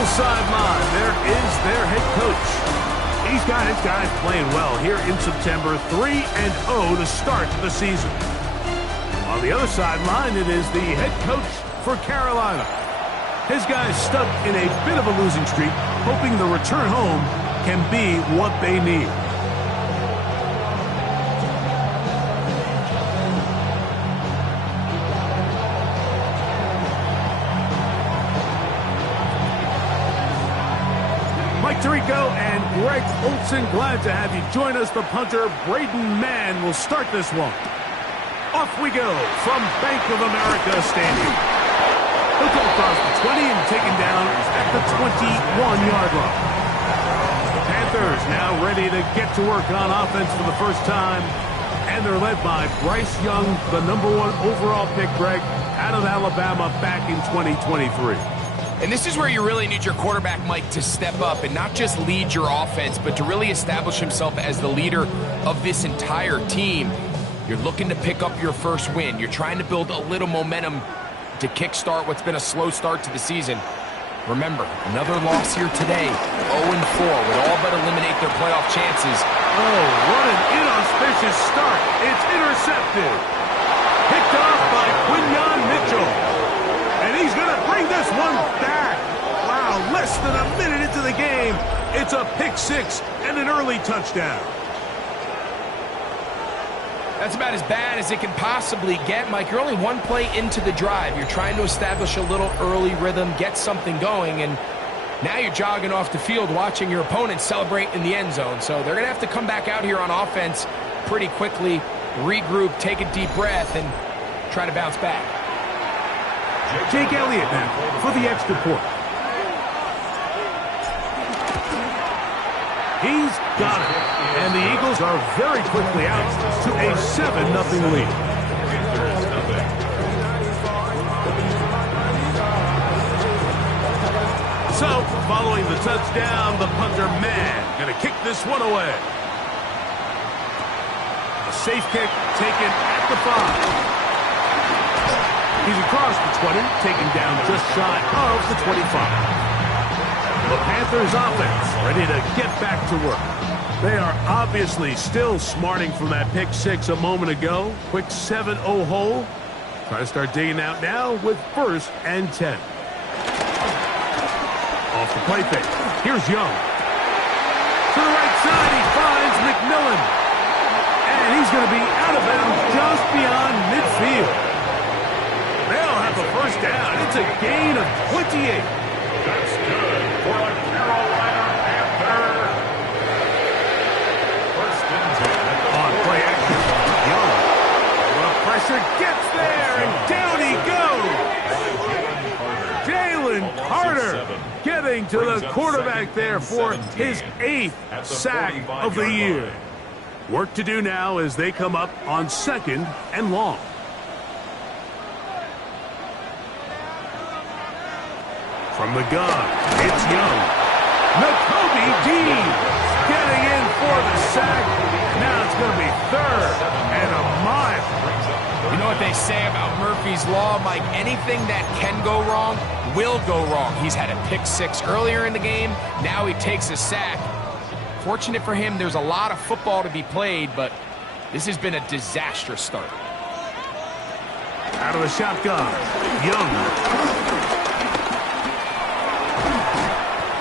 Eagles sideline, there is their head coach. He's got his guys playing well here in September, 3-0 to start the season. On the other sideline, it is the head coach for Carolina. His guys stuck in a bit of a losing streak, hoping the return home can be what they need. Mike Tirico and Greg Olson, glad to have you join us. The punter, Braden Mann, will start this one. Off we go from Bank of America Stadium. He'll come across the 20 and taken down at the 21-yard line. The Panthers now ready to get to work on offense for the first time, and they're led by Bryce Young, the #1 overall pick, Greg, out of Alabama back in 2023. And this is where you really need your quarterback, Mike, to step up and not just lead your offense, but to really establish himself as the leader of this entire team. You're looking to pick up your first win. You're trying to build a little momentum to kickstart what's been a slow start to the season. Remember, another loss here today, 0-4, would all but eliminate their playoff chances. Oh, what an inauspicious start. It's intercepted. Picked off by Quinyon Mitchell. And he's going to bring this one back. Wow, less than a minute into the game. It's a pick six and an early touchdown. That's about as bad as it can possibly get, Mike. You're only one play into the drive. You're trying to establish a little early rhythm, get something going, and now you're jogging off the field watching your opponent celebrate in the end zone. So they're going to have to come back out here on offense pretty quickly, regroup, take a deep breath, and try to bounce back. Jake Elliott now for the extra point. He's got it. And the Eagles are very quickly out to a 7-0 lead. So, following the touchdown, the punter, Mann, going to kick this one away. A safe kick taken at the 5. He's across the 20, taken down just shy of the 25. The Panthers offense ready to get back to work. They are obviously still smarting from that pick six a moment ago. Quick 7-0 hole. Try to start digging out now with 1st and 10. Off the play fake. Here's Young. To the right side, he finds McMillan. And he's going to be out of bounds just beyond midfield. They'll have a first down. It's a gain of 28. That's good for a Carolina Panther. 1st and 10. On play action, Young. The pressure gets there, and down he goes. Jalen Carter getting to the quarterback there for his 8th sack of the year. Work to do now as they come up on 2nd and long. From the gun, it's Young. Nakobe Dean getting in for the sack. Now it's going to be 3rd and a mile. You know what they say about Murphy's Law, Mike? Anything that can go wrong will go wrong. He's had a pick six earlier in the game. Now he takes a sack. Fortunate for him, there's a lot of football to be played, but this has been a disastrous start. Out of the shotgun, Young.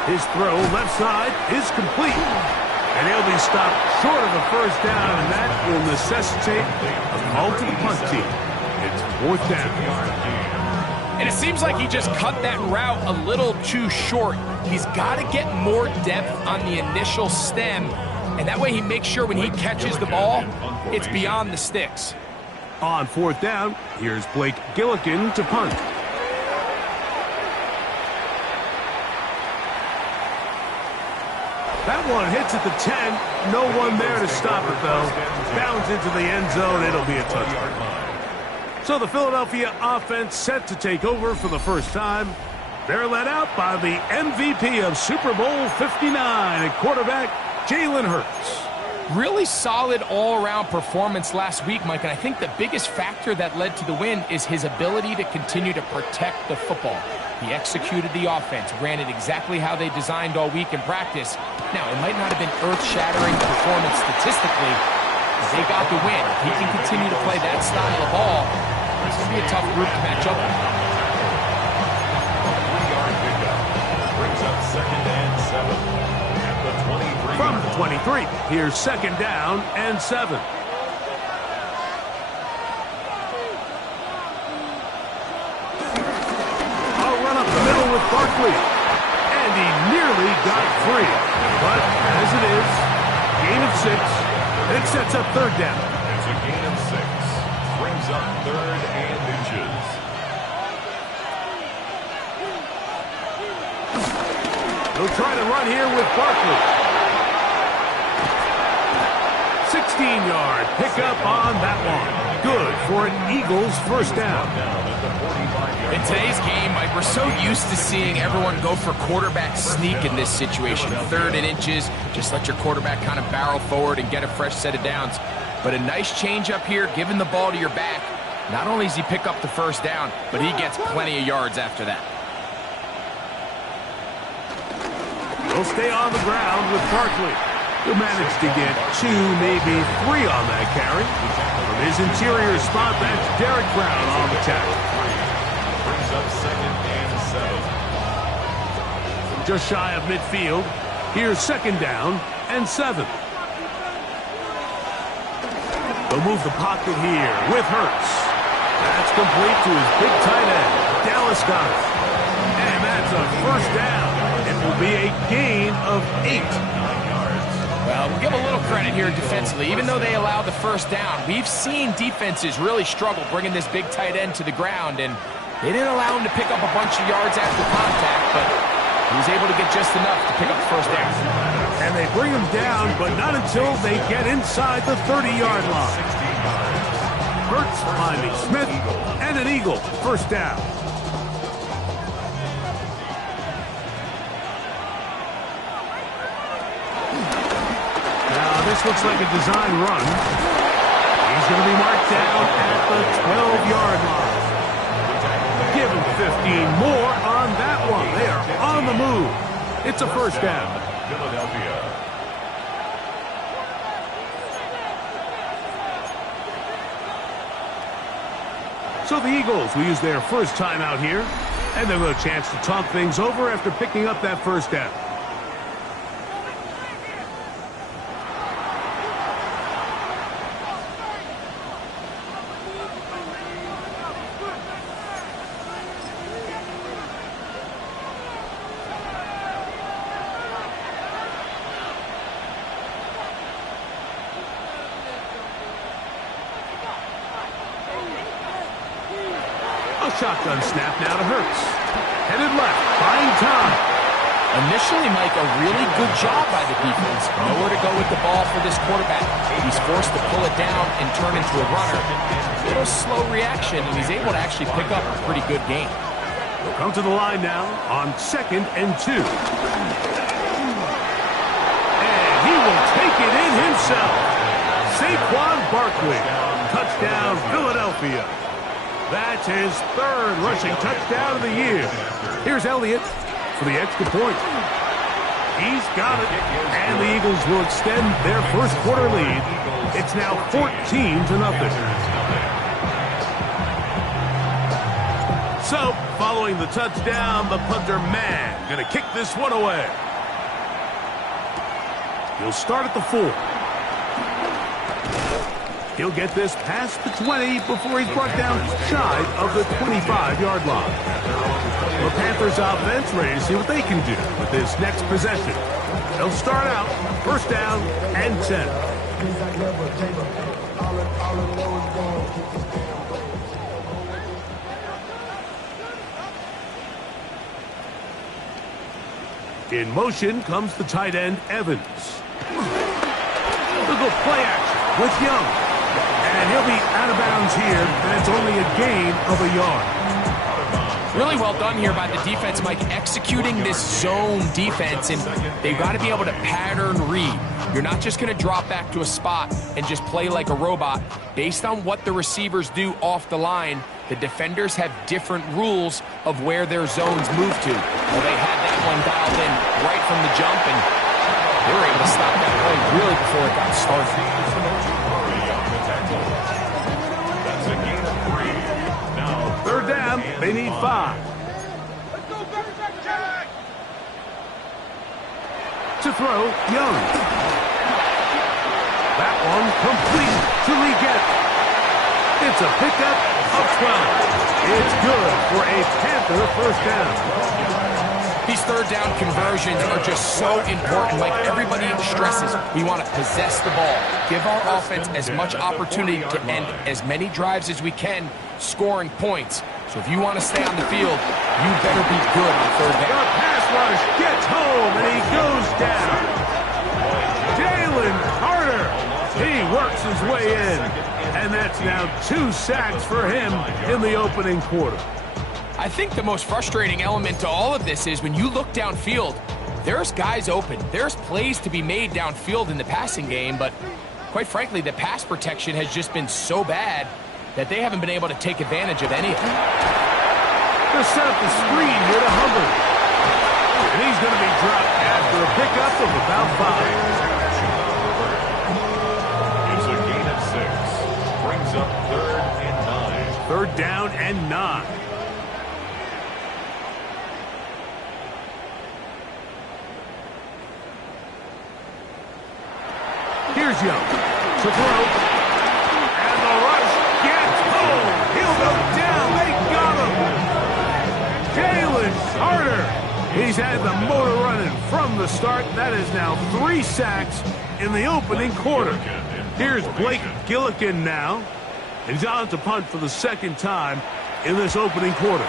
His throw left side is complete. And he'll be stopped short of the first down, and that will necessitate a call to the punt team. It's 4th down. And it seems like he just cut that route a little too short. He's got to get more depth on the initial stem, and that way he makes sure when he catches the ball, it's beyond the sticks. On 4th down, here's Blake Gillikin to punt. That one hits at the 10. No one there to stop it, though. Bounds into the end zone. It'll be a touchdown. So the Philadelphia offense set to take over for the first time. They're led out by the MVP of Super Bowl 59 at quarterback, Jalen Hurts. Really solid all-around performance last week, Mike, and I think the biggest factor that led to the win is his ability to continue to protect the football. He executed the offense, ran it exactly how they designed all week in practice. Now, it might not have been earth-shattering performance statistically, but they got the win. If he can continue to play that style of ball, it's going to be a tough group to match up with. 3-yard pickup brings up 2nd and 7 at the 23. From the 23, here's 2nd down and 7. Barkley, and he nearly got free. But as it is, gain of 6, it sets up 3rd down. It's a gain of 6. Brings up 3rd and inches. They'll try to run here with Barkley. 16-yard pickup on that one. Good for an Eagles 1st down. In today's game, Mike, we're so used to seeing everyone go for quarterback sneak in this situation. 3rd and inches, just let your quarterback kind of barrel forward and get a fresh set of downs. But a nice change up here, giving the ball to your back. Not only does he pick up the 1st down, but he gets plenty of yards after that. He'll stay on the ground with Barkley. He'll manage to get 2, maybe 3 on that carry. From his interior spot, that's Derek Brown on the tackle. Brings up 2nd and 7. Just shy of midfield. Here's 2nd down and 7. They'll move the pocket here with Hurts. That's complete to his big tight end, Dallas Goedert. And that's a 1st down. It will be a gain of 8. Well, we'll give a little credit here defensively. Even though they allowed the 1st down, we've seen defenses really struggle bringing this big tight end to the ground, and they didn't allow him to pick up a bunch of yards after contact, but he was able to get just enough to pick up the 1st down. And they bring him down, but not until they get inside the 30-yard line. Hurts finding Smith, and an Eagle 1st down. This looks like a design run. He's going to be marked down at the 12-yard line. Give him 15 more on that one. They are on the move. It's a 1st down. Philadelphia. So the Eagles will use their 1st time out here, and they'll have a chance to talk things over after picking up that 1st down. Shotgun snap now to Hurts. Headed left, buying time. Initially, Mike, a really good job by the defense. Nowhere to go with the ball for this quarterback. He's forced to pull it down and turn into a runner. A little slow reaction, and he's able to actually pick up a pretty good game. We'll come to the line now on 2nd and 2. And he will take it in himself. Saquon Barkley. Touchdown, Philadelphia. That's his 3rd rushing touchdown of the year. Here's Elliott for the extra point. He's got it. And the Eagles will extend their 1st quarter lead. It's now 14-0. So, following the touchdown, the punter man going to kick this one away. He'll start at the 4. He'll get this past the 20 before he's brought down shy of the 25-yard line. The Panthers offense ready to see what they can do with this next possession. They'll start out 1st down and 10. In motion comes the tight end, Evans. They'll go play action with Young. And he'll be out of bounds here, and it's only a gain of a yard. Really well done here by the defense, Mike, executing this zone defense, and they've got to be able to pattern read. You're not just going to drop back to a spot and just play like a robot. Based on what the receivers do off the line, the defenders have different rules of where their zones move to. Well, they had that one dialed in right from the jump, and they were able to stop that play really before it got started. That's a gain of 3. Now, Third down, they need 5. To throw, Young. That one complete to Lee Get. It's a pickup of 12. It's good for a Panther first down. These third down conversions are just so important. Like everybody stresses, we want to possess the ball, give our offense as much opportunity to end as many drives as we can, scoring points. So if you want to stay on the field, you better be good on third The down. pass rush gets home, and he goes down. Jalen Carter, he works his way in, and that's now 2 sacks for him in the opening quarter. I think the most frustrating element to all of this is when you look downfield, there's guys open. There's plays to be made downfield in the passing game, but quite frankly, the pass protection has just been so bad that they haven't been able to take advantage of any of it. They'll set up the screen here to Hubbard. And he's going to be dropped after a pickup of about 5. it's a gain of 6. Brings up 3rd and 9. Third down and 9. Here's Young to throw. And the rush gets home. He'll go down. They got him. Jalen Carter. He's had the motor running from the start. That is now 3 sacks in the opening quarter. Here's Blake Gillikin now. He's on to punt for the second time in this opening quarter.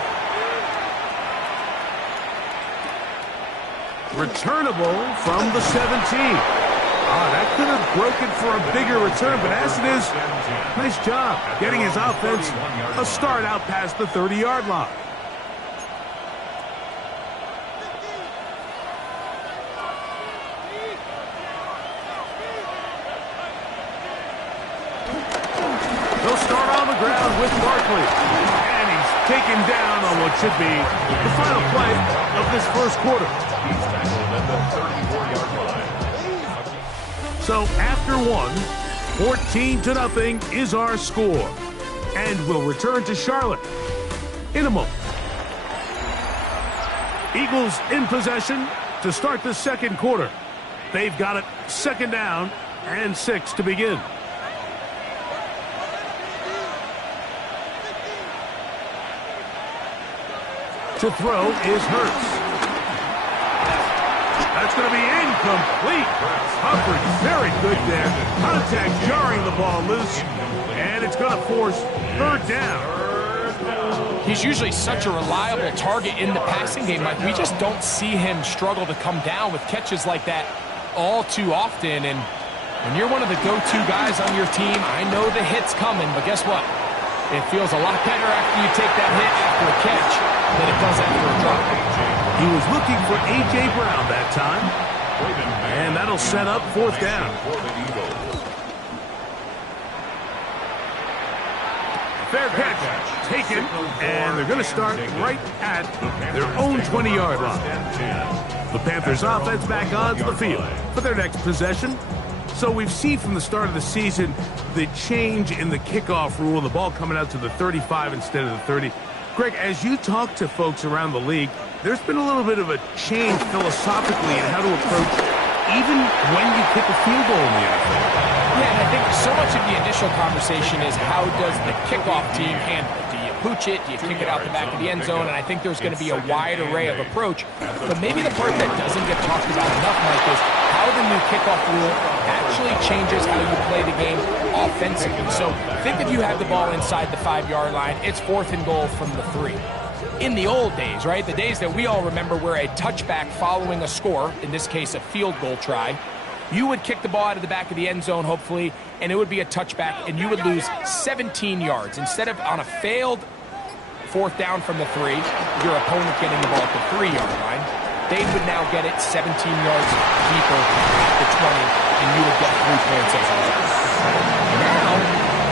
Returnable from the 17. That could have broken for a bigger return, but as it is, nice job getting his offense a start out past the 30-yard line. They'll start on the ground with Barkley, and he's taken down on what should be the final play of this first quarter. He's tackled at the 34-yard line. So after 14-0 is our score. And we'll return to Charlotte in a moment. Eagles in possession to start the second quarter. They've got it 2nd down and 6 to begin. To throw is Hurts. That's going to be incomplete. Hubbard, very good there. Contact jarring the ball loose, and it's going to force 3rd down. He's usually such a reliable target in the passing game. Like, we just don't see him struggle to come down with catches like that all too often. And when you're one of the go-to guys on your team, I know the hit's coming, but guess what? It feels a lot better after you take that hit after a catch than it does after a drop. He was looking for A.J. Brown that time, and that'll set up 4th down. Fair catch taken, and they're going to start right at their own 20-yard line. The Panthers offense back onto the field for their next possession. So we've seen from the start of the season the change in the kickoff rule, the ball coming out to the 35 instead of the 30. Greg, as you talk to folks around the league, there's been a little bit of a change philosophically in how to approach even when you kick a field goal in the NFL. Yeah, and I think so much of the initial conversation is how does the kickoff team handle it? Do you pooch it? Do you kick it out the back of the end zone? And I think there's going to be a wide array of approach. But maybe the part that doesn't get talked about enough, Mike, is how the new kickoff rule actually changes how you play the game offensively. So think if you have the ball inside the 5-yard line, it's 4th and goal from the 3. In the old days, right, the days that we all remember where a touchback following a score, in this case a field goal try, you would kick the ball out of the back of the end zone, hopefully, and it would be a touchback, and you would lose 17 yards. Instead of on a failed 4th down from the 3, your opponent getting the ball at the 3-yard line, they would now get it 17 yards deeper at the 20, and you would get 3 points as a result. Now,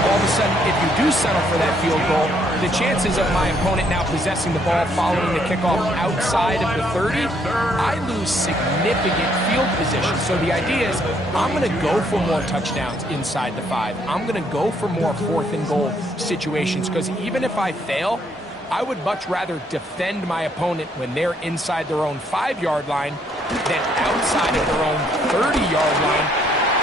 all of a sudden, if you do settle for that field goal, the chances of my opponent now possessing the ball following the kickoff outside of the 30, I lose significant field position. So the idea is I'm going to go for more touchdowns inside the 5. I'm going to go for more 4th and goal situations, because even if I fail, I would much rather defend my opponent when they're inside their own 5-yard line than outside of their own 30-yard line,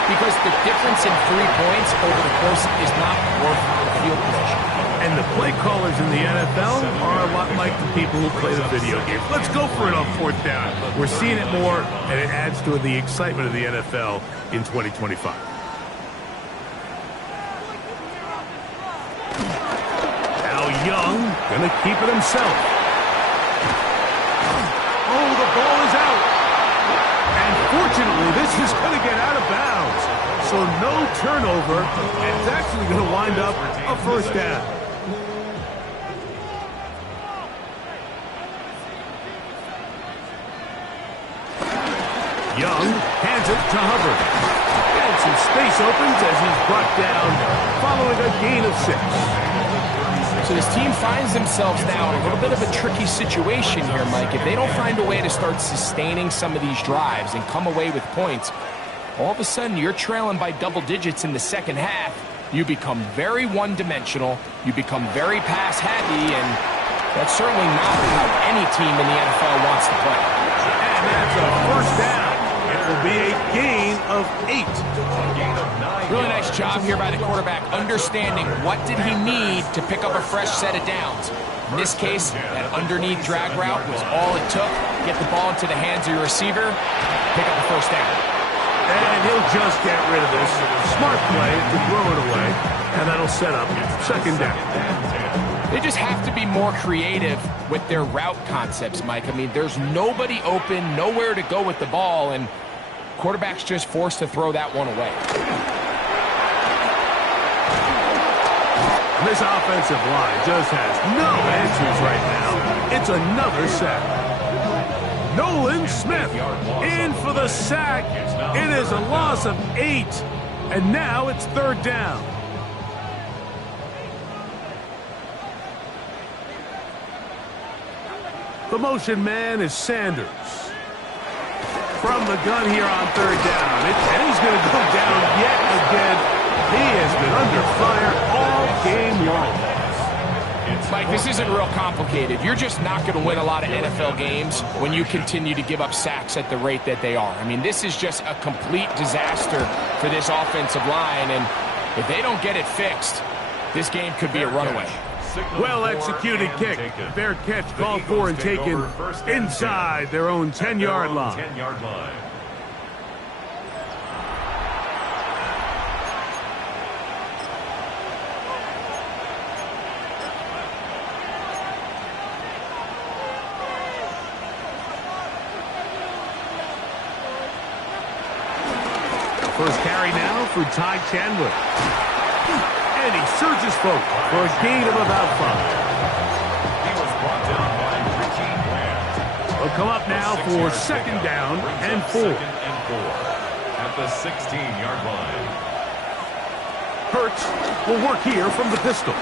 because the difference in 3 points over the course is not worth the field position. And the play callers in the NFL are a lot like the people who play the video games. Let's go for it on 4th down. We're seeing it more, and it adds to the excitement of the NFL in 2025. Now Young gonna keep it himself. Oh, the ball is out. And fortunately, this is gonna get out of bounds. So no turnover, and it's actually gonna wind up a 1st down. Young hands it to Hubbard. And some space opens as he's brought down following a gain of 6. So this team finds themselves now in a little bit of a tricky situation here, Mike. If they don't find a way to start sustaining some of these drives and come away with points, all of a sudden you're trailing by double digits in the second half. You become very one-dimensional. You become very pass-happy, and that's certainly not how any team in the NFL wants to play. And that's a 1st down. It will be a gain of 8. Really nice job here by the quarterback, understanding what did he need to pick up a fresh set of downs. In this case, that underneath drag route was all it took. Get the ball into the hands of your receiver, pick up the 1st down. And he'll just get rid of this. Smart play to throw it away, and that'll set up 2nd down. They just have to be more creative with their route concepts, Mike. I mean, there's nobody open, nowhere to go with the ball, and quarterback's just forced to throw that one away. This offensive line just has no answers right now. It's another sack. Nolan Smith in for the sack. It is a loss of 8, and now it's 3rd down. The motion man is Sanders. From the gun here on 3rd down. And he's going to go down yet again. He has been under fire all game long. Mike, this isn't real complicated. You're just not going to win a lot of NFL games when you continue to give up sacks at the rate that they are. I mean, this is just a complete disaster for this offensive line, and if they don't get it fixed, this game could be a runaway. Well-executed kick. Fair catch called for and taken inside their own 10-yard line. First carry now for Ty Chandler. And he surges forward for a gain of about 5. He was brought down by Ricky Grant. They'll come up now for 2nd down and 4. 2nd and 4 at the 16-yard line. Hurts will work here from the pistol.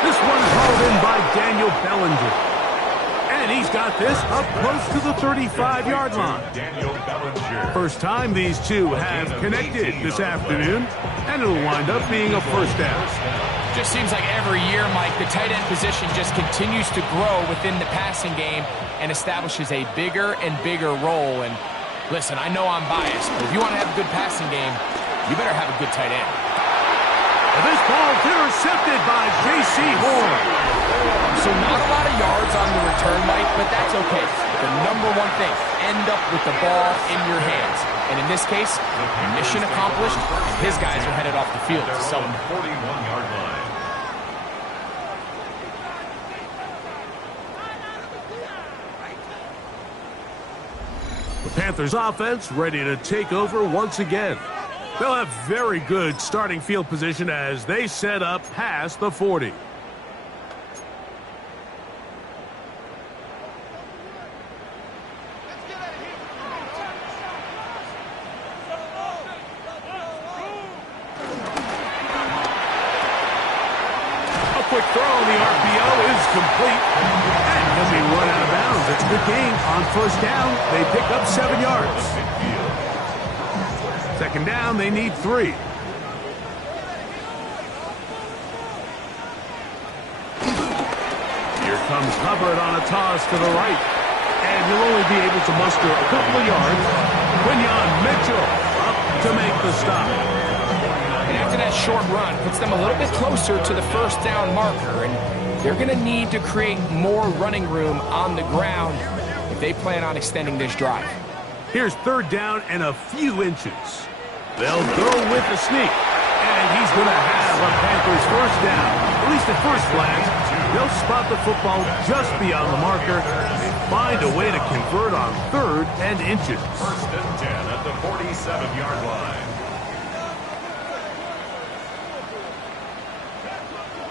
This one hauled in by Daniel Bellinger. And he's got this up close to the 35-yard line. First time these two have connected this afternoon, and it'll wind up being a 1st down. Just seems like every year, Mike, the tight end position just continues to grow within the passing game and establishes a bigger and bigger role. And listen, I know I'm biased, but if you want to have a good passing game, you better have a good tight end. And this ball's intercepted by J.C. Horn. So not a lot of yards on the return, Mike, but that's okay. The number one thing, end up with the ball in your hands. And in this case, mission accomplished, and his guys are headed off the field to sell him. 41-yard line. The Panthers offense ready to take over once again. They'll have very good starting field position as they set up past the 40. gain on first down. They pick up 7 yards. Second down, they need 3. Here comes Hubbard on a toss to the right. And he'll only be able to muster a couple of yards. Quinyon Mitchell up to make the stop. And after that short run, puts them a little bit closer to the first down marker. And they're going to need to create more running room on the ground if they plan on extending this drive. Here's third down and a few inches. They'll go with the sneak. And he's going to have a Panthers first down. At least at first glance, they'll spot the football just beyond the marker and find a way to convert on third and inches. First and 10 at the 47-yard line.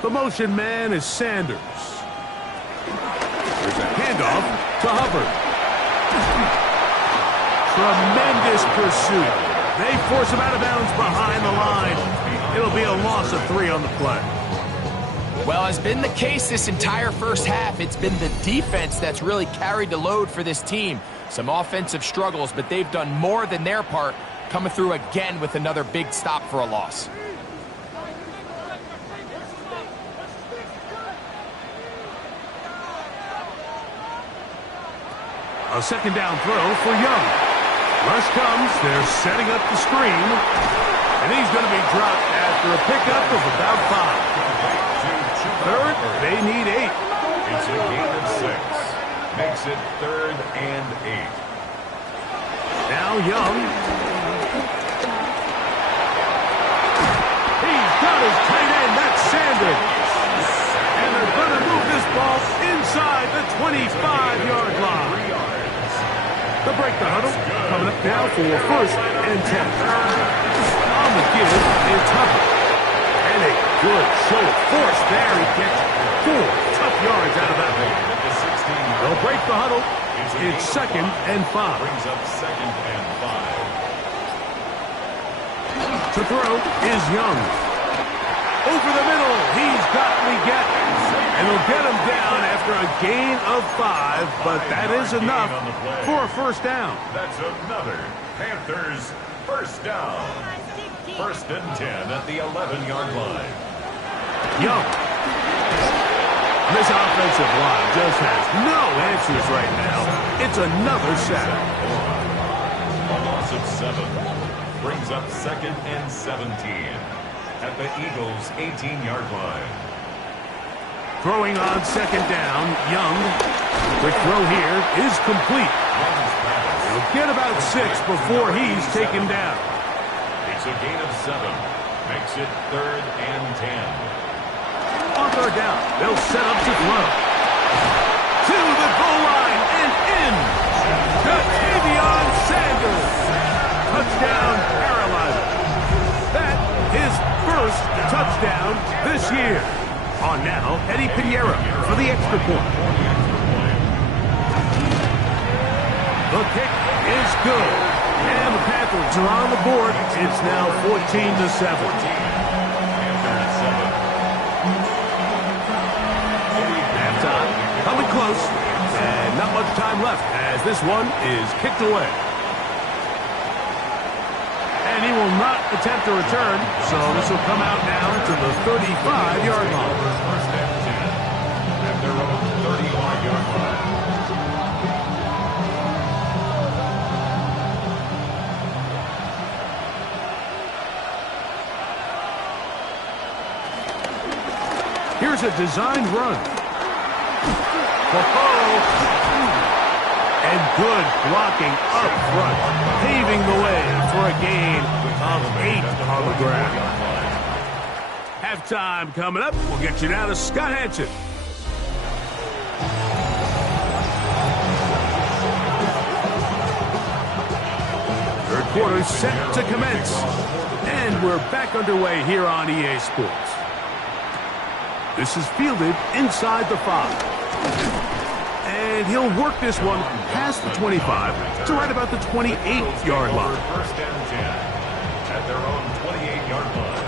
The motion man is Sanders. There's a handoff to Hubbard. Tremendous pursuit. They force him out of bounds behind the line. It'll be a loss of 3 on the play. Well, has been the case this entire first half. It's been the defense that's really carried the load for this team. Some offensive struggles, but they've done more than their part, coming through again with another big stop for a loss. A second down throw for Young. Rush comes. They're setting up the screen. And he's going to be dropped after a pickup of about 5. Third, they need 8. It's a gain of 6. Makes it third and 8. Now Young. He's got his tight end. That's Sanders. And they're going to move this ball inside the 25-yard line. They'll break the huddle. Coming up now for first and 10. On the give, it's Hubbard. And a good show of force there. He gets 4 tough yards out of that one. They'll break the huddle. It's second and 5. Brings up second and 5. To throw is Young. Over the middle. He's got Leggett. And he'll get him down after a gain of 5. But that is enough for a first down. That's another Panthers first down. First and 10 at the 11-yard line. Young. This offensive line just has no answers right now. It's another sack. A loss of 7 brings up second and 17 at the Eagles' 18-yard line. Throwing on second down, Young. Quick throw here is complete. He'll get about 6 before he's taken down. It's a gain of 7. Makes it third and 10. On third down, they'll set up to throw. To the goal line and in. Ja'Tavion Sanders. Touchdown, Carolina. That is first touchdown this year. On now, Eddie Pinheiro for the extra point. The kick is good. And the Panthers are on the board. It's now 14-7. Halftime coming close. And not much time left as this one is kicked away. And he will not attempt a return, so this will come out now to the 35-yard line. First and 10 at their own 35-yard line. Here's a designed run. And good blocking up front, paving the way for a gain of 8 on the ground. Halftime coming up. We'll get you now to Scott Hansen. Third quarter set to commence. And we're back underway here on EA Sports. This is fielded inside the 5. And he'll work this one past the 25 to right about the 28-yard line. First and 10 at their own 28-yard line.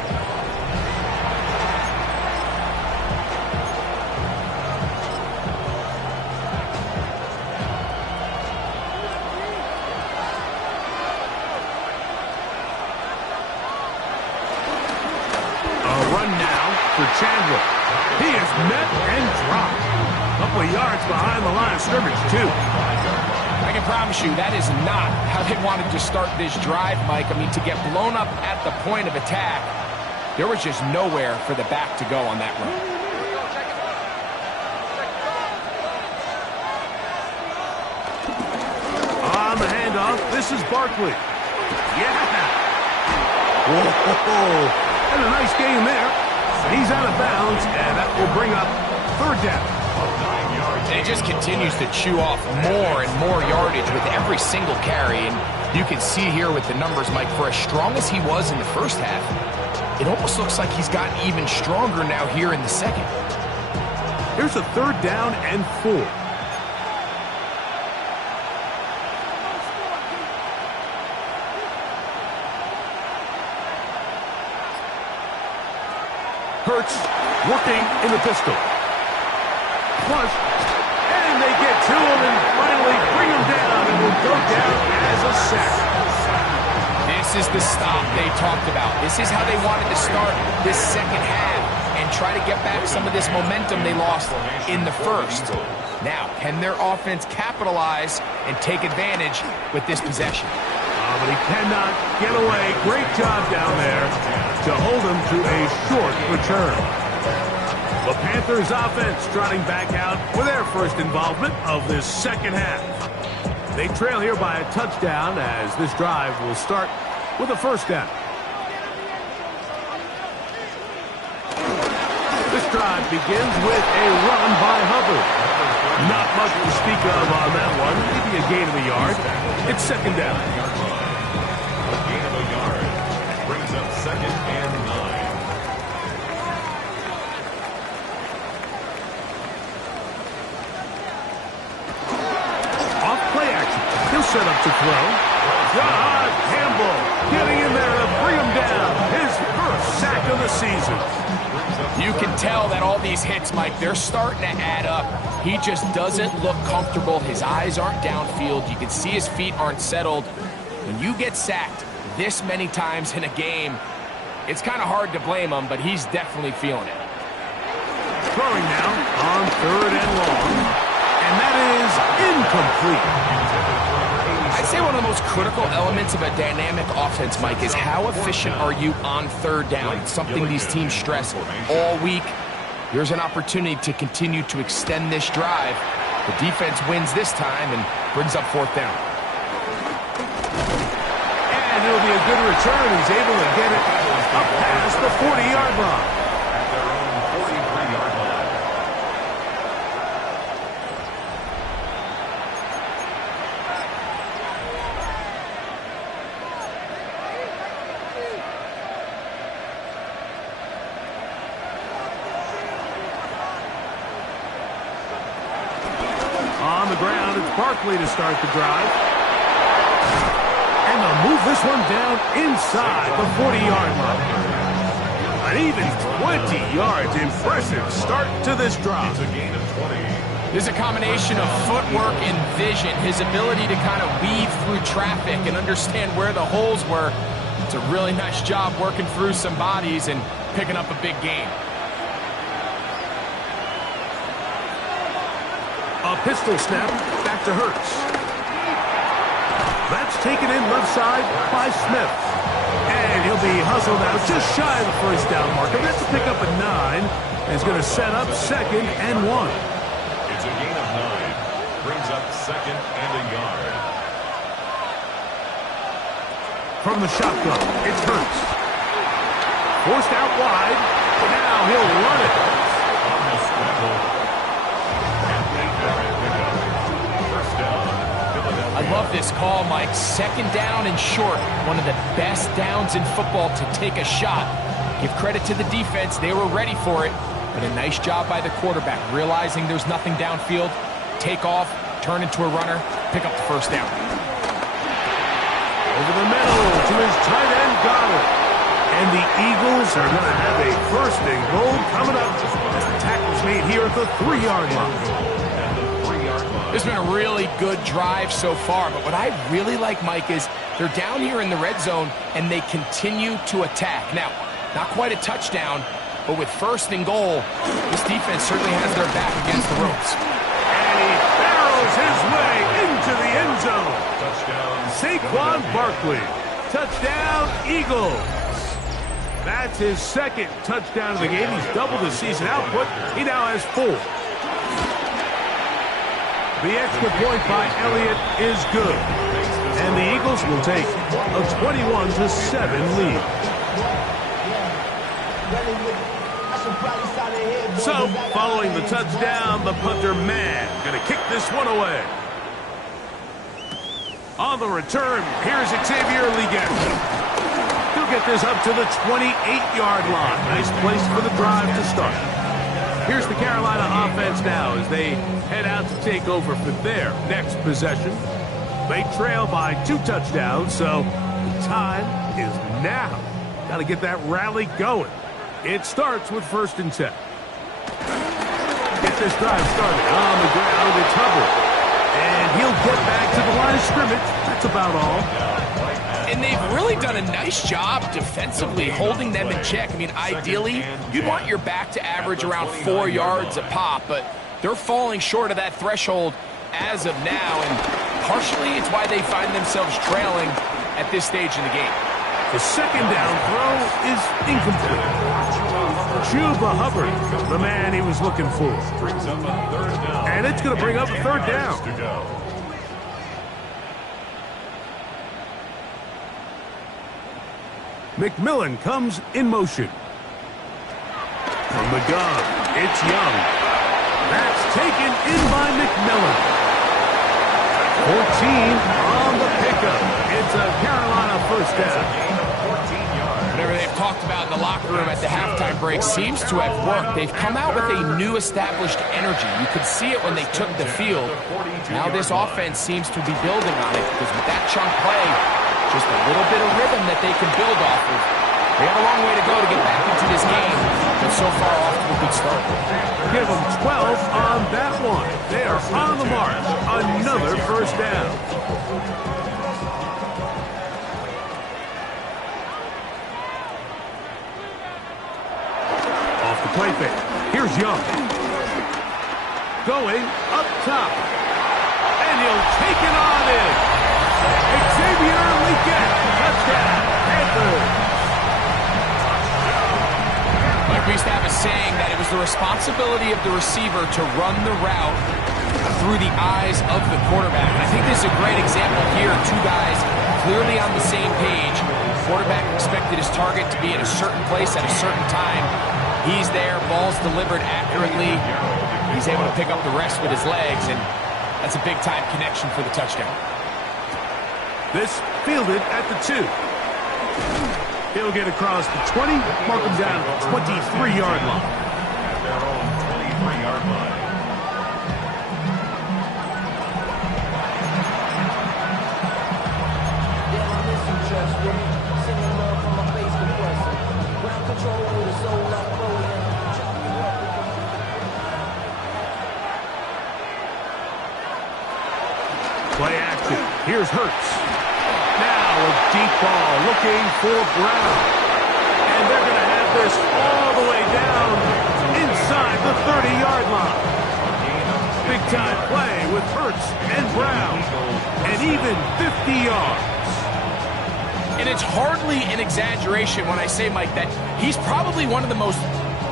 of yards behind the line of scrimmage, too. I can promise you that is not how they wanted to start this drive, Mike. I mean, to get blown up at the point of attack, there was just nowhere for the back to go on that run. On the handoff, this is Barkley. Yeah! Whoa! And a nice game there. He's out of bounds, and that will bring up third down. And he just continues to chew off more and more yardage with every single carry. And you can see here with the numbers, Mike, for as strong as he was in the first half, it almost looks like he's gotten even stronger now here in the second. Here's a third down and 4. Hurts working in the pistol. Flush. And they get to him and finally bring him down. And will go down as a sack. This is the stop they talked about. This is how they wanted to start this second half and try to get back some of this momentum they lost in the first. Now, can their offense capitalize and take advantage with this possession? But he cannot get away. Great job down there to hold him to a short return. The Panthers offense trotting back out for their first involvement of this second half. They trail here by a touchdown as this drive will start with a first down. This drive begins with a run by Hubbard. Not much to speak of on that one. Maybe a gain of a yard. It's second down. A gain of a yard brings up second and 9. Off play action. He'll set up to throw. John Campbell getting in there to bring him down. His first sack of the season. You can tell that all these hits, Mike, they're starting to add up. He just doesn't look comfortable. His eyes aren't downfield. You can see his feet aren't settled. When you get sacked this many times in a game, it's kind of hard to blame him, but he's definitely feeling it. Throwing now on third and long. And that is incomplete. I'd say one of the most critical elements of a dynamic offense, Mike, is how efficient are you on third down. It's something these teams stress all week. Here's an opportunity to continue to extend this drive. The defense wins this time and brings up fourth down. And it'll be a good return. He's able to get it up past the 40-yard line. At their own 43-yard line. On the ground, it's Barkley to start the drive. And they'll move this one down inside the 40-yard line. An even 20 yards. Impressive start to this drive. It's a gain of 20. There's a combination of footwork and vision, his ability to kind of weave through traffic and understand where the holes were. It's a really nice job working through some bodies and picking up a big gain. A pistol snap back to Hurts. That's taken in left side by Smith. And he'll be hustled out just shy of the first down marker. That's a pick up at 9. And he's going to set up second and 1. It's a gain of 9. Brings up second and a yard. From the shotgun, it's Hurts. Forced out wide. Now he'll run it. On the scramble. I love this call, Mike. Second down and short. One of the best downs in football to take a shot. Give credit to the defense. They were ready for it. But a nice job by the quarterback, realizing there's nothing downfield. Take off, turn into a runner, pick up the first down. Over the middle to his tight end, Goddard. And the Eagles are going to have a first and goal coming up as the tackle's made here at the 3-yard line. It's been a really good drive so far, but what I really like, Mike, is they're down here in the red zone and they continue to attack. Now, not quite a touchdown, but with first and goal, this defense certainly has their back against the ropes. Barkley. Touchdown, Eagles. That's his second touchdown of the game. He's doubled his season output. He now has 4. The extra point by Elliott is good. And the Eagles will take a 21-7 lead. So, following the touchdown, the punter man going to kick this one away. On the return, here's Xavier Legette. He'll get this up to the 28-yard line. Nice place for the drive to start. Here's the Carolina offense now as they head out to take over for their next possession. They trail by 2 touchdowns, so the time is now. Got to get that rally going. It starts with 1st and 10. Get this drive started on the ground. It's Hubbard. And he'll get back to the line of scrimmage. That's about all. And they've really done a nice job defensively holding them in check. I mean, ideally, you'd want your back to average around 4 yards a pop, but they're falling short of that threshold as of now, and partially it's why they find themselves trailing at this stage in the game. The second down throw is incomplete. Chuba Hubbard, the man he was looking for. And it's going to bring up a 3rd down. McMillan comes in motion. From the gun, it's Young. That's taken in by McMillan. 14 on the pickup. It's a Carolina 1st down. Whatever they've talked about in the locker room at the halftime break seems to have worked. They've come out with a new established energy. You could see it when they took the field. Now this offense seems to be building on it because with that chunk play, just a little bit of rhythm that they can build off of. They have a long way to go to get back into this game, but so far off to a good start. Give them 12 on that one. They are on the march. Another 1st down. Off the play fake. Here's Young. Going up top. And he'll take it on in. Xavier Legette. Touchdown. Panthers. We used to have a saying that it was the responsibility of the receiver to run the route through the eyes of the quarterback. And I think this is a great example here. 2 guys clearly on the same page. The quarterback expected his target to be in a certain place at a certain time. He's there, ball's delivered accurately. He's able to pick up the rest with his legs, and that's a big-time connection for the touchdown. This fielded at the 2. He'll get across the 20, mark him down at the 23-yard line. At their own 23-yard line. Play action. Here's Hurts. Now a deep ball looking for Brown. And they're going to have this all the way down inside the 30-yard line. Big-time play with Hurts and Brown. And even 50 yards. And it's hardly an exaggeration when I say, Mike, that he's probably one of the most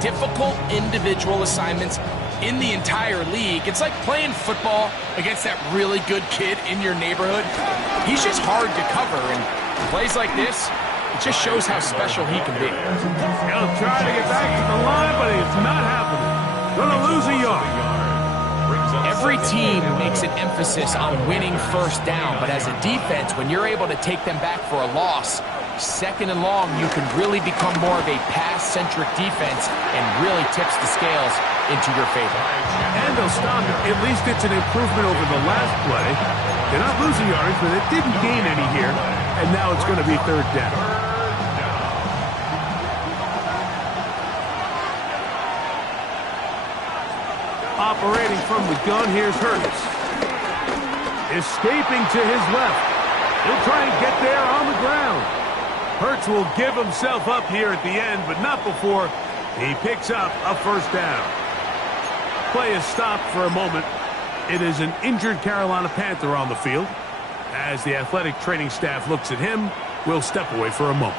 difficult individual assignments in the entire league. It's like playing football against that really good kid in your neighborhood. He's just hard to cover, and plays like this, it just shows how special he can be. He'll try to get back to the line, but it's not happening. Gonna lose a yard. Every team makes an emphasis on winning 1st down, but as a defense, when you're able to take them back for a loss, 2nd and long, you can really become more of a pass-centric defense and really tips the scales into your favor. And they'll stop it. At least it's an improvement over the last play. They're not losing yards, but it didn't gain any here. And now it's going to be 3rd down. Operating from the gun, here's Hurts. Escaping to his left. He'll try and get there on the ground. Hurts will give himself up here at the end, but not before he picks up a 1st down. Play is stopped for a moment. It is an injured Carolina Panther on the field. As the athletic training staff looks at him, we'll step away for a moment.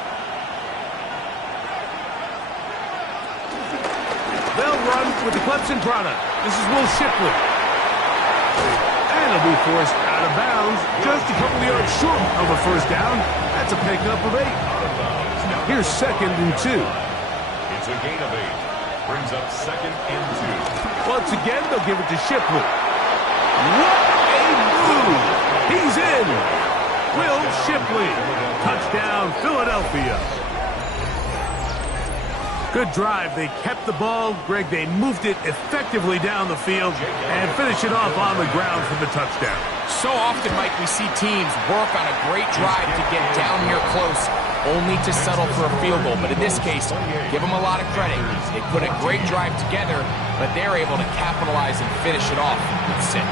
They'll run with the Clemson product. This is Will Shipley. And he'll be forced out of bounds just a couple of yards short of a first down. That's a pickup of 8. Here's 2nd and 2. It's a gain of 8. Brings up 2nd and 2. Once again, they'll give it to Shipley. What a move! He's in! Will Shipley. Touchdown, Philadelphia. Good drive. They kept the ball. Greg, they moved it effectively down the field and finished it off on the ground for the touchdown. So often, Mike, we see teams work on a great drive to get down here close, only to settle for a field goal. But in this case, give them a lot of credit. They put a great drive together, but they're able to capitalize and finish it off with 6.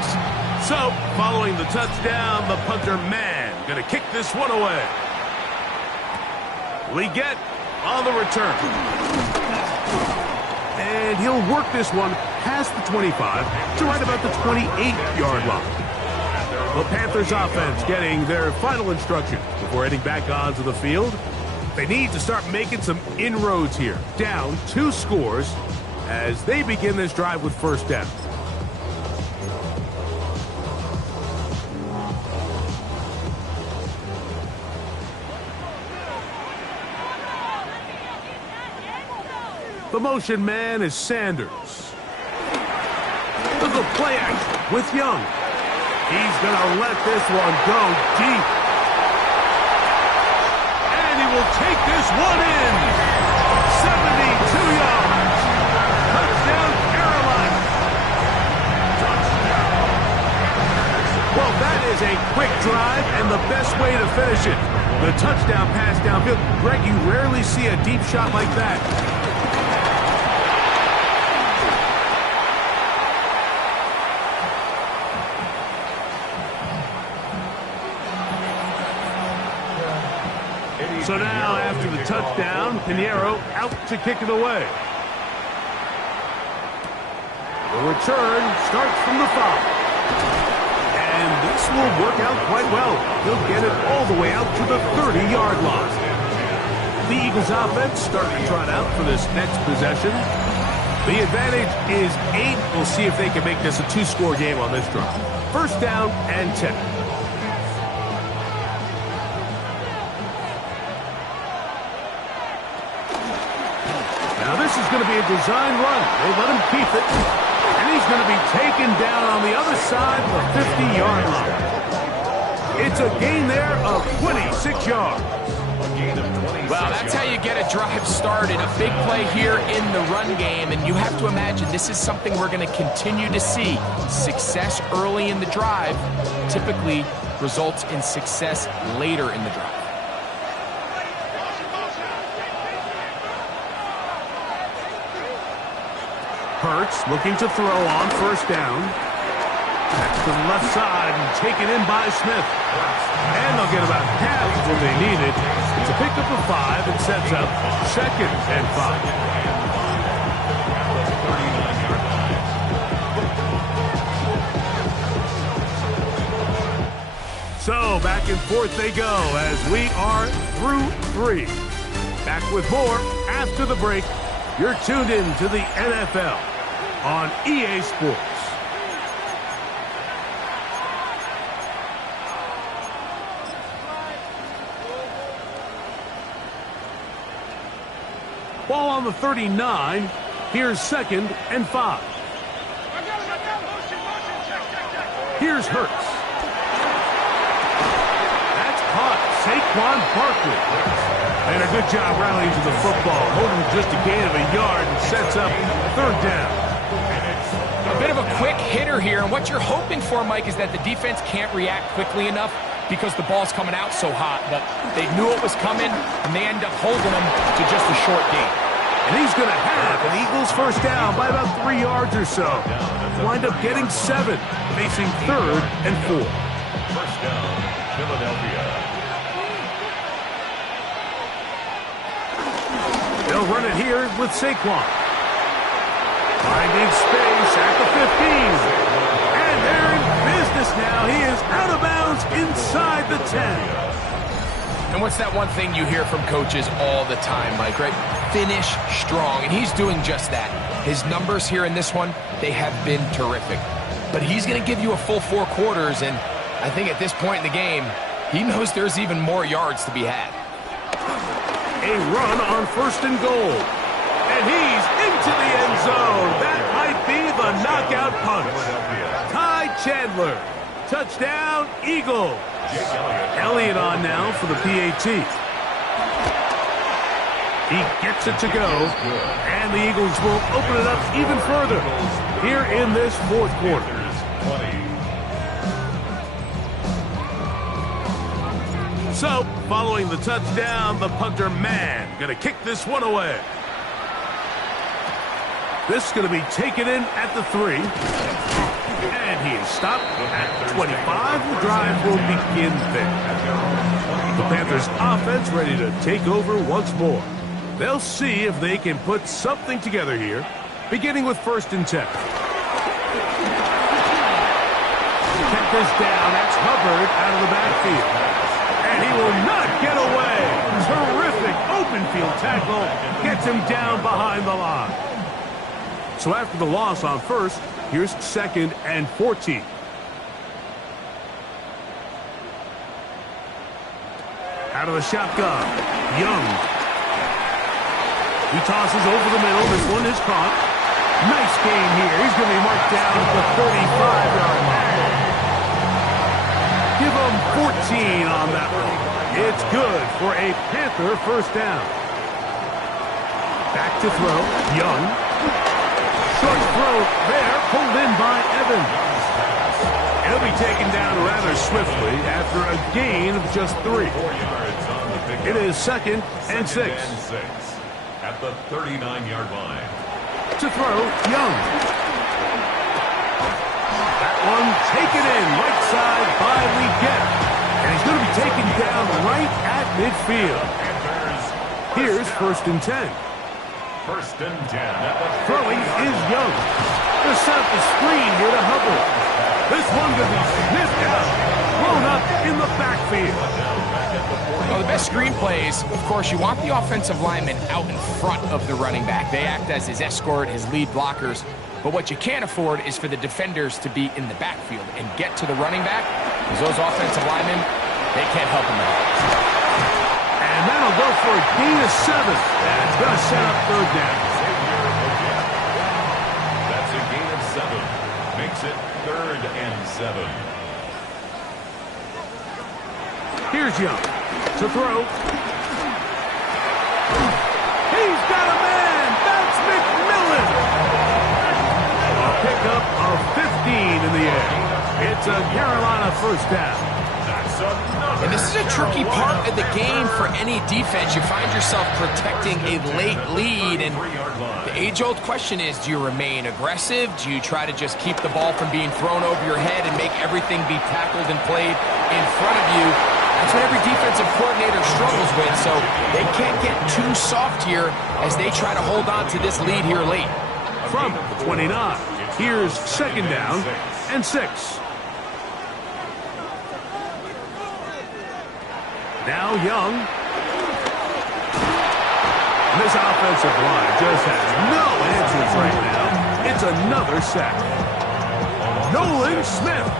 So, following the touchdown, the punter man going to kick this one away. Leggett on the return. And he'll work this one past the 25 to right about the 28-yard line. The Panthers offense getting their final instruction before heading back onto the field. They need to start making some inroads here. Down 2 scores as they begin this drive with first down. The motion man is Sanders. Look at play action with Young. He's going to let this one go deep. And he will take this one in. 72 yards. Touchdown, Carolina. Well, that is a quick drive and the best way to finish it. The touchdown pass downfield. Greg, you rarely see a deep shot like that. So now, after the touchdown, Pinheiro out to kick it away. The return starts from the 5. And this will work out quite well. He'll get it all the way out to the 30-yard line. The Eagles offense starting to trot out for this next possession. The advantage is 8. We'll see if they can make this a 2-score game on this drive. First down and 10. Now this is going to be a design run. They let him keep it. And he's going to be taken down on the other side of the 50-yard line. It's a gain there of 26 yards. Well, that's how you get a drive started. A big play here in the run game. And you have to imagine this is something we're going to continue to see. Success early in the drive typically results in success later in the drive. Hurts looking to throw on first down. Back to the left side and taken in by Smith. And they'll get about half of what they needed. It's a pickup of 5 and sets up 2nd and 5. So back and forth they go as we are through 3. Back with more after the break. You're tuned in to the NFL on EA Sports. Ball on the 39. Here's 2nd and 5. Here's Hurts. That's caught. Saquon Barkley. And a good job rallying to the football, holding just a gain of a yard and sets up 3rd down. A bit of a quick hitter here, and what you're hoping for, Mike, is that the defense can't react quickly enough because the ball's coming out so hot. But they knew it was coming, and they end up holding them to just a short gain. And he's going to have an Eagles first down by about 3 yards or so. Wind up getting 7, facing 3rd and 4. First down, Philadelphia. They'll run it here with Saquon. Finding space at the 15. And they're in business now. He is out of bounds inside And what's that one thing you hear from coaches all the time, Mike, right? Finish strong, and he's doing just that. His numbers here in this one, they have been terrific. But he's going to give you a full 4 quarters, and I think at this point in the game, he knows there's even more yards to be had. A run on 1st and goal. And he's into the end zone. That might be the knockout punch. Ty Chandler. Touchdown, Eagle. Elliott on now for the PAT. He gets it to go. And the Eagles will open it up even further here in this 4th quarter. So, following the touchdown, the punter man going to kick this one away. This is going to be taken in at the 3. And he is stopped at 25. The drive will begin there. The Panthers offense ready to take over once more. They'll see if they can put something together here, beginning with 1st and 10. Check this down. That's Hubbard out of the backfield. And he will not get away. Terrific open field tackle. Gets him down behind the line. So after the loss on 1st, here's 2nd and 14. Out of the shotgun, Young. He tosses over the middle. This one is caught. Nice game here. He's going to be marked down at the 35-yard line. Give him 14 on that one. It's good for a Panther 1st down. Back to throw. Young. Short throw there, pulled in by Evans. He'll be taken down rather swiftly after a gain of just 3. It is 2nd and 6. At the 39-yard line. To throw, Young. That one taken in right side by Leggett. And he's going to be taken down right at midfield. Here's 1st and 10. 1st and 10. Throwing is Young. They're set up the screen here to Hubbard. This one could be sniffed out. Thrown up in the backfield. Well, the best screen plays, of course, you want the offensive lineman out in front of the running back. They act as his escort, his lead blockers. But what you can't afford is for the defenders to be in the backfield and get to the running back, because those offensive linemen, they can't help him out. And that'll go for a gain of 7. That's going to set up 3rd down. That's a gain of 7. Makes it 3rd and 7. Here's Young to throw. He's got a man. That's McMillan. A pickup of 15 in the air. It's a Carolina 1st down. And this is a tricky part of the game for any defense. You find yourself protecting a late lead, and the age-old question is, do you remain aggressive? Do you try to just keep the ball from being thrown over your head and make everything be tackled and played in front of you? That's what every defensive coordinator struggles with, so they can't get too soft here as they try to hold on to this lead here late. From 29, here's 2nd down and 6. Now Young. This offensive line just has no answers right now. It's another sack. Nolan Smith.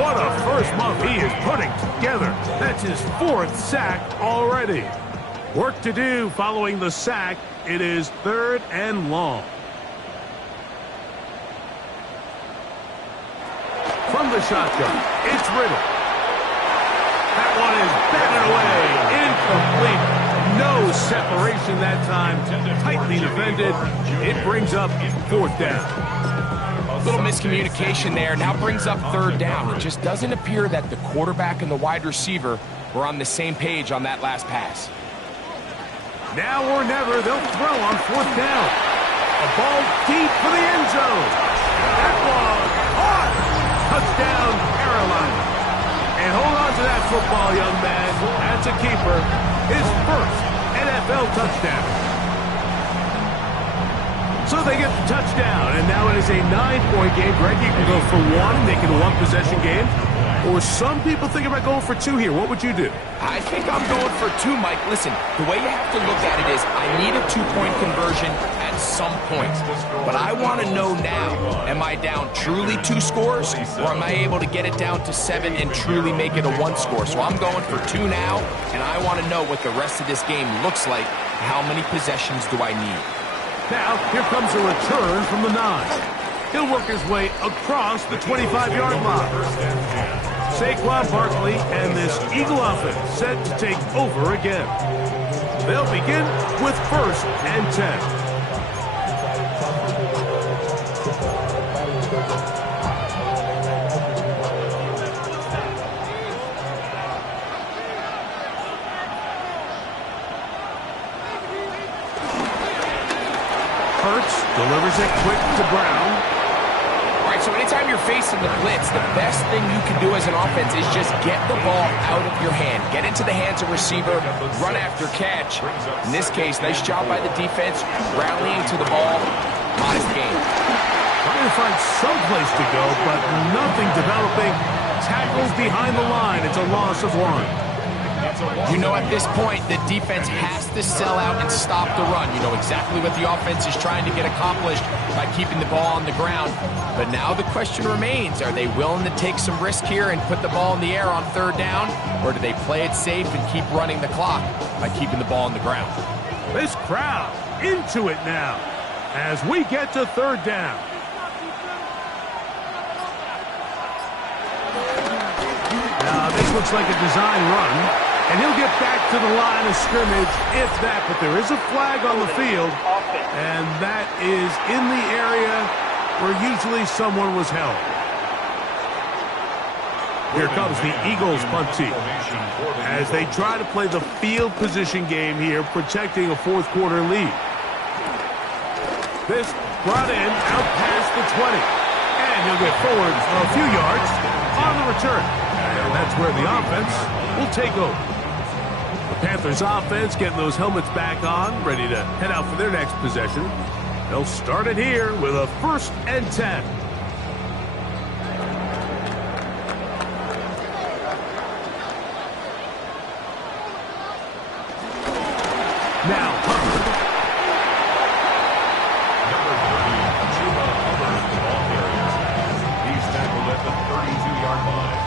What a first month he is putting together. That's his 4th sack already. Work to do following the sack. It is 3rd and long. From the shotgun, it's Riddle. That one is batted away. Incomplete. No separation that time. Tightly defended. It brings up 4th down. A little miscommunication there. Now brings up 3rd down. It just doesn't appear that the quarterback and the wide receiver were on the same page on that last pass. Now or never, they'll throw on 4th down. A ball deep for the end zone. That one hard. Touchdown, Carolina. And hold on to that football, young man. That's a keeper. His 1st NFL touchdown. So they get the touchdown, and now it is a 9-point game. Greg, you can go for 1 and make it a 1-possession game. or some people think about going for 2 here. What would you do? I think I'm going for 2, Mike. Listen, the way you have to look at it is I need a 2-point conversion at some point. But I want to know now, am I down truly 2 scores, or am I able to get it down to 7 and truly make it a 1 score? So I'm going for 2 now, and I want to know what the rest of this game looks like. How many possessions do I need? Now, here comes a return from the 9. He'll work his way across the 25-yard line. Saquon Barkley and this Eagle offense set to take over again. They'll begin with 1st and 10. Delivers it quick to Brown. All right, so anytime you're facing the blitz, the best thing you can do as an offense is just get the ball out of your hand. Get into the hands of receiver, run after catch. In this case, nice job by the defense, rallying to the ball. Modest game. Trying to find some place to go, but nothing developing. Tackles behind the line. It's a loss of 1. You know at this point, the defense has to sell out and stop the run. You know exactly what the offense is trying to get accomplished by keeping the ball on the ground. But now the question remains, are they willing to take some risk here and put the ball in the air on 3rd down? Or do they play it safe and keep running the clock by keeping the ball on the ground? This crowd into it now as we get to 3rd down. Now this looks like a design run. And he'll get back to the line of scrimmage, if that. But there is a flag on the field, and that is in the area where usually someone was held. Here comes the Eagles punt team as they try to play the field position game here, protecting a 4th quarter lead. This brought in out past the 20. And he'll get forward a few yards on the return. And that's where the offense will take over. The Panthers offense getting those helmets back on, ready to head out for their next possession. They'll start it here with a 1st and 10. Now Hubbard. Number 30, Chuba Hubbard, ball carrier. He's tackled at the 32-yard line.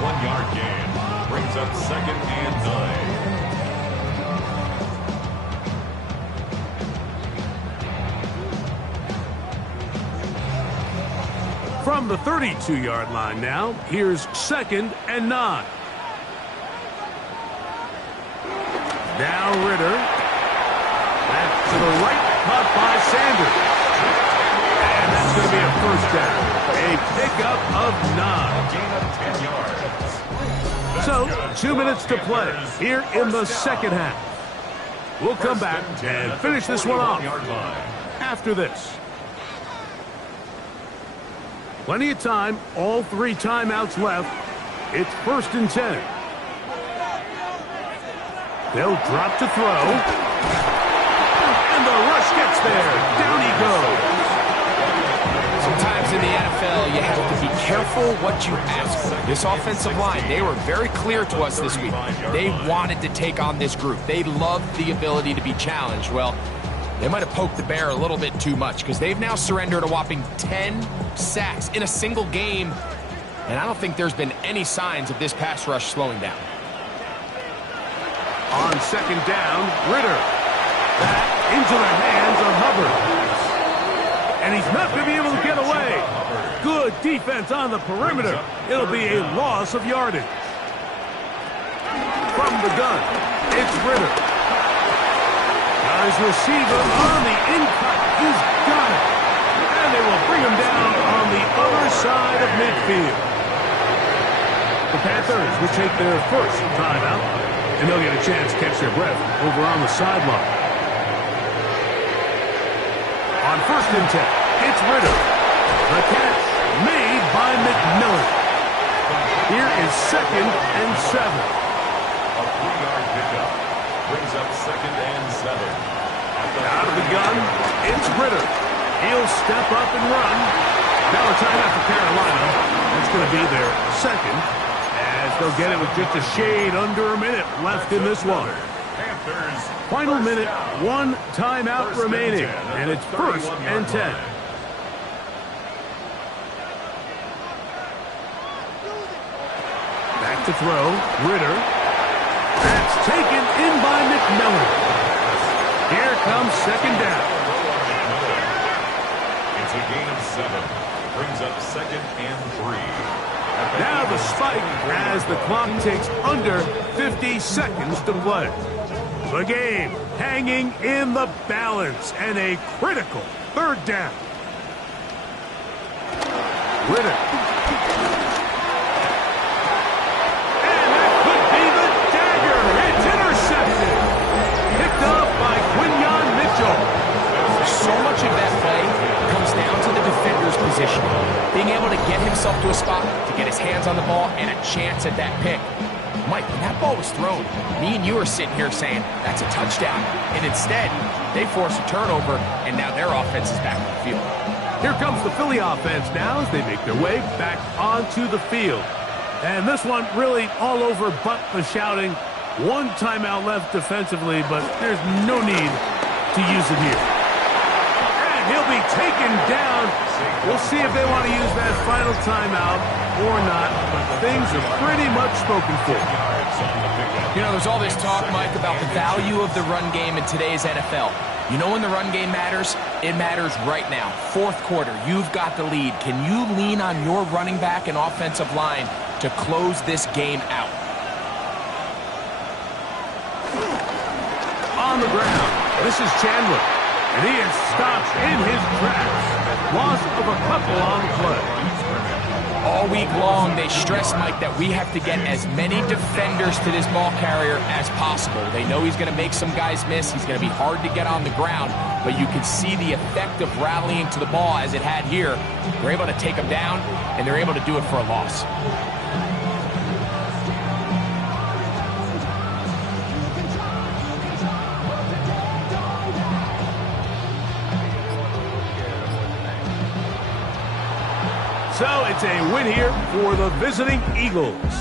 1-yard gain. Brings up 2nd and 9. From the 32-yard line now, here's 2nd and 9. Now Ritter. Back to the right, caught by Sanders. And that's going to be a 1st down. A pickup of 9. So, 2 minutes to play here in the 2nd half. We'll come back and finish this one off after this. Plenty of time, all 3 timeouts left. It's 1st and 10. They'll drop to throw. And the rush gets there. Down he goes. Sometimes in the NFL, you have to be careful what you ask for. This offensive line, they were very clear to us this week. They wanted to take on this group. They loved the ability to be challenged. Well, they might have poked the bear a little bit too much because they've now surrendered a whopping 10 sacks in a single game. And I don't think there's been any signs of this pass rush slowing down. On 2nd down, Ritter. Back into the hands of Hubbard. And he's not going to be able to get away. Good defense on the perimeter. It'll be a loss of yardage. From the gun, it's Ritter. His receiver on the in-cut. He's got it. And they will bring him down on the other side of midfield. The Panthers will take their 1st timeout, and they'll get a chance to catch their breath over on the sideline. On 1st and 10, it's Ritter. The catch made by McMillan. Here is 2nd and 7. A 3-yard pickup. Brings up 2nd and 7. Out of the gun, it's Ritter. He'll step up and run. Now a timeout for Carolina. That's going to be their 2nd they'll get it with just a shade under a minute left in this one. Final minute, 1 timeout remaining, and it's 1st and 10. Back to throw, Ritter. That's taken in by McMillan. Here comes 2nd down. It's a gain of 7. Brings up 2nd and 3. Now the spike as the clock takes under 50 seconds to play. The game hanging in the balance and a critical 3rd down. Ritter. And that could be the dagger. It's intercepted. Picked off by Quinyon Mitchell. So much of that play comes down to the defender's position. Being able to get himself to a spot, to get his hands on the ball, and a chance at that pick. Mike, when that ball was thrown, me and you are sitting here saying, that's a touchdown. And instead, they force a turnover, and now their offense is back on the field. Here comes the Philly offense now as they make their way back onto the field. And this one really all over but the shouting. 1 timeout left defensively, but there's no need to use it here. And he'll be taken down. We'll see if they want to use that final timeout or not, but things are pretty much spoken for. You know, there's all this talk, Mike, about the value of the run game in today's NFL. You know when the run game matters? It matters right now. 4th quarter, you've got the lead. Can you lean on your running back and offensive line to close this game out? On the ground, this is Chandler, and he is stopped in his tracks. Loss of a couple on play. All week long, they stress, Mike, that we have to get as many defenders to this ball carrier as possible. They know he's going to make some guys miss. He's going to be hard to get on the ground, but you can see the effect of rallying to the ball as it had here. They're able to take him down, and they're able to do it for a loss. So it's a win here for the visiting Eagles.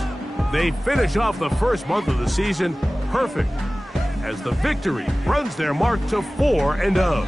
They finish off the first month of the season perfect as the victory runs their mark to 4-0.